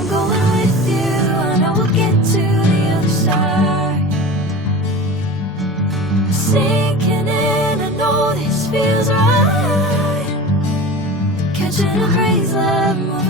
I'm going with you, I know we'll get to the other side. Sinking in, I know this feels right. Catching a craze, love moving